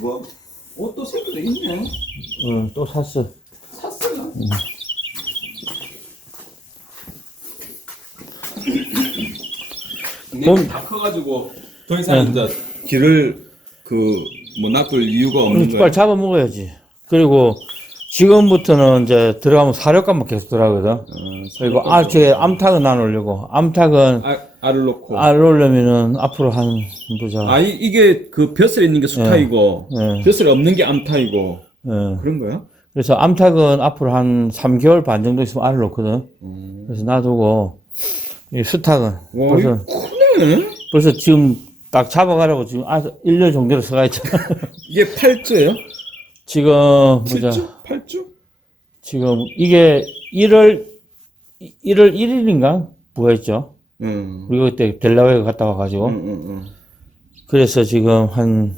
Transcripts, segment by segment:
뭐 옷도 새끼도 있네. 응, 또 샀어. 샀어요. 이 돈- 다 커가지고 더 이상 이제 길을 그 뭐 낚을 이유가 없는 거야. 빨리 잡아 먹어야지. 그리고 지금부터는 이제 들어가면 사료값만 계속 들어가거든. 어, 그리고 아, 저기 암탉은 나누려고. 암탉은 아, 알을 넣고. 알 올려면은 앞으로 한, 보자. 아, 이, 이게 그 벼슬에 있는 게 수탉이고 예, 벼슬에 없는 게 암탉이고 예. 그런 거야? 그래서 암탉은 앞으로 한 3개월 반 정도 있으면 알을 놓거든. 음. 그래서 놔두고, 이 수탉은 와, 벌써, 이거 크 네. 벌써 지금 딱 잡아가라고 지금 아, 1년 정도로 서가 있잖아. 이게 팔주예요? 지금, 보자. 칠주? 팔주? 지금 이게 1월, 1월 1일인가? 부했죠. 응. 우리가 그때 델라웨이 갔다 와가지고. 응, 응, 응. 그래서 지금 한,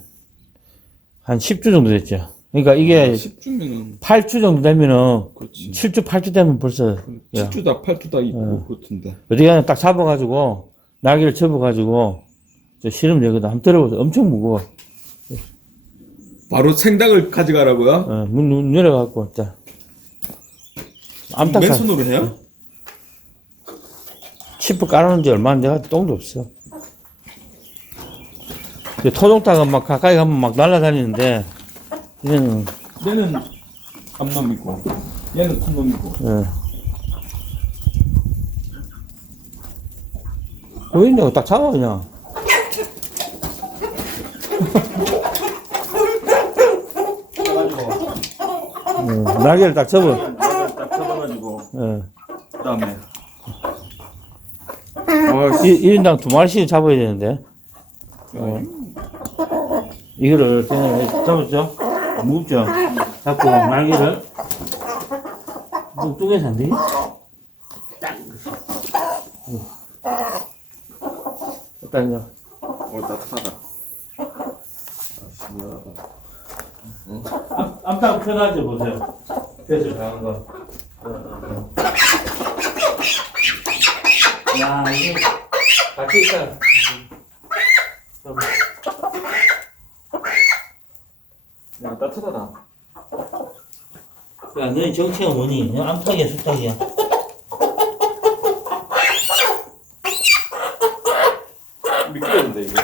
한 10주 정도 됐죠. 그러니까 이게 10주면은 8주 정도 되면은, 그렇지. 7주, 8주 되면 벌써, 야. 7주다, 8주다 있고 그렇던데. 어디 가나 딱 잡아가지고, 날개를 접어가지고, 저 실으면 되거든. 한번 들어보세요. 엄청 무거워. 바로 생닭을 가져가라고요? 어, 문, 문 열어갖고, 일단. 암탉 사, 맨손으로 해요? 치프 깔아놓은 지 얼마 안 돼가지고 똥도 없어. 그 토종닭은 막 가까이 가면 막 날아다니는데, 얘는, 얘는 암놈이고, 얘는 큰 놈이고. 예. 보인다고 딱 잡아, 그냥. 음, 날개를 딱 접어. 딱 잡아가지고, 예. 그 다음에. 아, 이, 1인당 두 마리씩 잡아야 되는데. 어. 이거를 그냥 잡았죠? 무겁죠? 잡고 날개를 뚱뚱해서 안 되니? 일단 이제 어, 따뜻하다. 아, 시원하다. 암- 암탉 편하죠 보세요. 그래서 강한 거. 어, 어, 어. 야 이게 같이 있다. 야, 따뜻하다. 야, 너희 정체가 뭐니? 너 암탉이야, 수탉이야? 미끄러운데, 이거.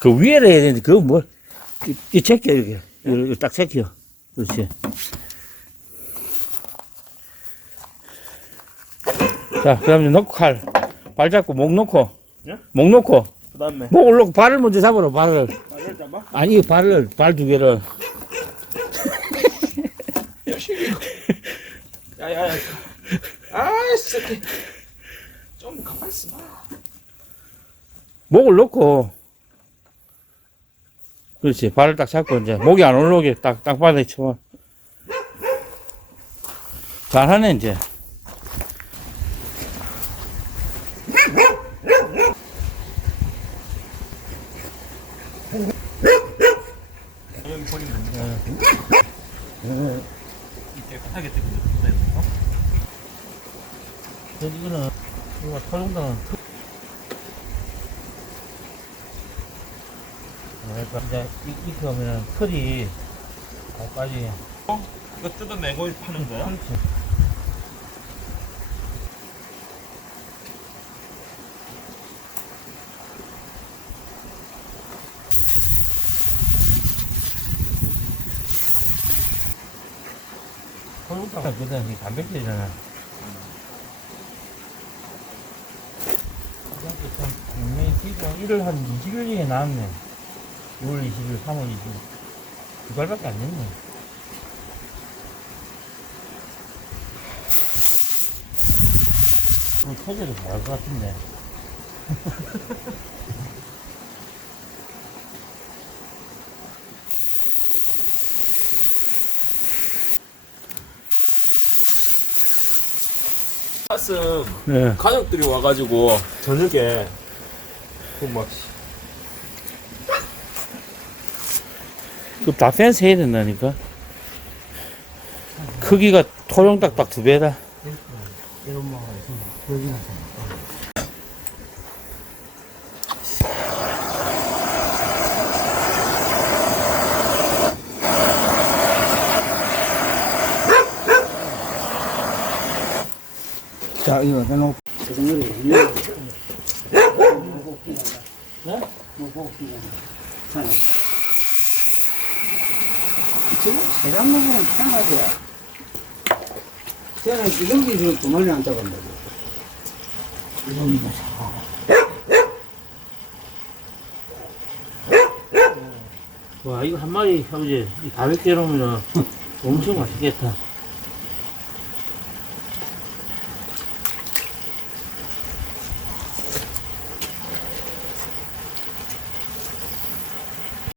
그 위에를 해야 되는데, 그거 뭐, 이, 이 제껴, 이렇게. 이렇게 딱 제껴. 그렇지. 자, 그 다음에 넣고 칼. 발 잡고 목 놓고. 예? 목 놓고. 그 다음에. 목을 놓고 발을 먼저 잡아라, 발을. 나를 잡아? 아니, 발을, 발 두 개를. 야, 야, 야. 아이씨. 좀 가만히 있어 봐. 목을 놓고. 그렇지. 발을 딱 잡고, 이제. 목이 안 올라오게 딱, 땅바닥에 쳐봐. 잘하네, 이제. 깨끗하게 되고 이거는, 이거 토종당은 그러니까 이제 이- 이렇게 하면은 털이 까지 이거 뜯어내고 파는 거야? 그렇지. 토종당은 그냥 이 단백질이잖아. 음. 이거 1월 한 20일에 나왔네. 6월 20일, 3월 20일. 두 달밖에 안 됐네. 어, 터져도 잘할 것 같은데. 가슴 네. 가족들이 와가지고 저녁에 그막 그다 펜스 해야 된다니까. 크기가 토종 딱딱 두 배다. 자, 이거 해놓고. 지금 세장 먹으면 편하지. 저는 이런 게 지금 두 마리 안 잡았는데. 와, 이거 한 마리, 아버지, 가볍게 놓으면 엄청 맛있겠다.